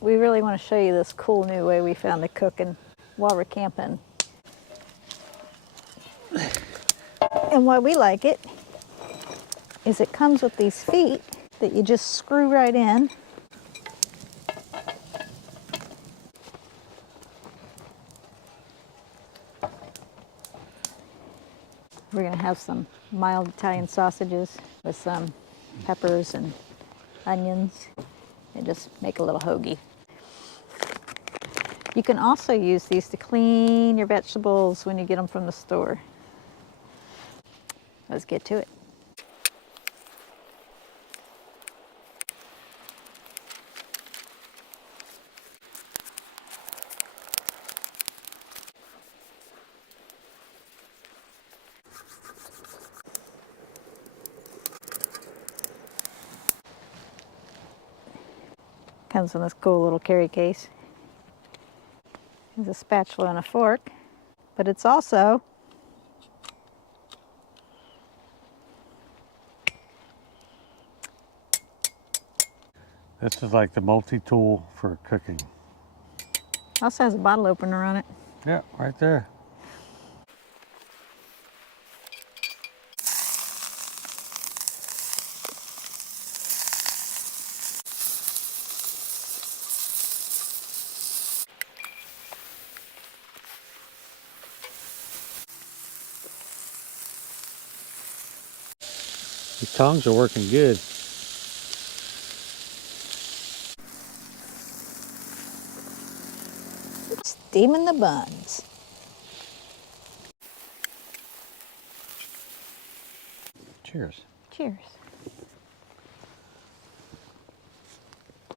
We really want to show you this cool new way we found to cook while we're camping. And why we like it is it comes with these feet that you just screw right in. We're going to have some mild Italian sausages with some peppers and onions and just make a little hoagie. You can also use these to clean your vegetables when you get them from the store. Let's get to it. Comes in this cool little carry case. There's a spatula and a fork, but it's also This is like the multi-tool for cooking. also has a bottle opener on it. Yeah, right there. The tongs are working good. Steaming the buns. Cheers. Cheers.